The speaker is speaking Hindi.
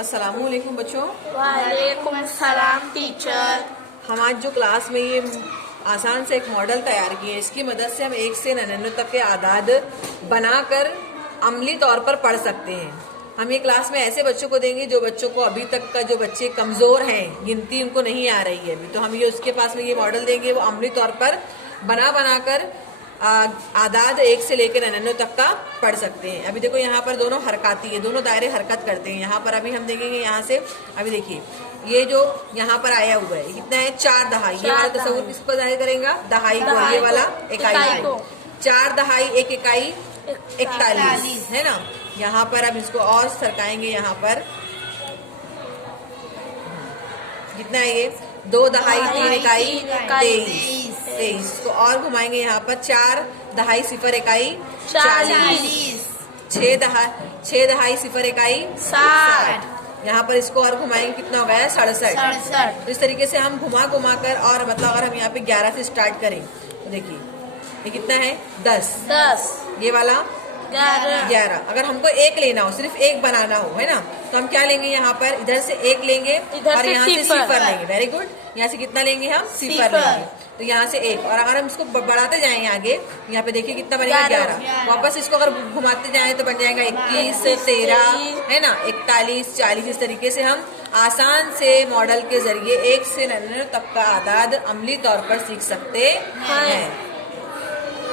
अस्सलामुअलैकुम बच्चों। वालेकुम सलाम टीचर। हम आज जो क्लास में ये आसान से एक मॉडल तैयार किए, इसकी मदद से हम 1 से 99 तक के आदाद बनाकर अमली तौर पर पढ़ सकते हैं। हम ये क्लास में ऐसे बच्चों को देंगे जो बच्चों को अभी तक का जो बच्चे कमजोर हैं, गिनती उनको नहीं आ रही है अभी, तो हम ये उसके पास में ये मॉडल देंगे, वो अमली तौर पर बनाकर आदाद 1 से लेकर 99 तक का पढ़ सकते हैं। अभी देखो यहाँ पर दोनों हरकती है, दोनों दायरे हरकत करते हैं। यहाँ पर अभी हम देखेंगे यहाँ से, अभी देखिए ये जो यहाँ पर आया हुआ है कितना है, 4 दहाई। ये वाला तस्वीर किसको जाहिर करेगा, दहाई को, ये वाला इकाई को। 4 दहाई 1 इकाई 41 है ना। यहाँ पर अब इसको और सरकाएंगे, यहाँ पर कितना है ये, 2 दहाई 3 इकाई 23 को और घुमाएंगे यहाँ पर, 4 दहाई 0 इकाई 40, 6 दहाई 0 इकाई 60। यहाँ पर इसको और घुमाएंगे, कितना हो गया, 67। तो इस तरीके से हम घुमा कर, और मतलब अगर हम यहाँ पे 11 से स्टार्ट करें तो देखिए ये कितना है, 10, ये वाला 11। अगर हमको 1 लेना हो, सिर्फ 1 बनाना हो, है ना, तो हम क्या लेंगे, यहाँ पर इधर से 1 लेंगे और यहाँ से 0 लेंगे। Very good. यहाँ से कितना लेंगे हम, 0 लेंगे, तो यहाँ से 1। और अगर हम इसको बढ़ाते जाएंगे आगे, यहाँ पे देखिए कितना बनेगा, 11। वापस इसको अगर घुमाते जाएं तो बन जाएगा 21, 13, है ना, 41, 40। इस तरीके से हम आसान से मॉडल के जरिए 1 से 99 तक का आदाद अमली तौर पर सीख सकते हैं।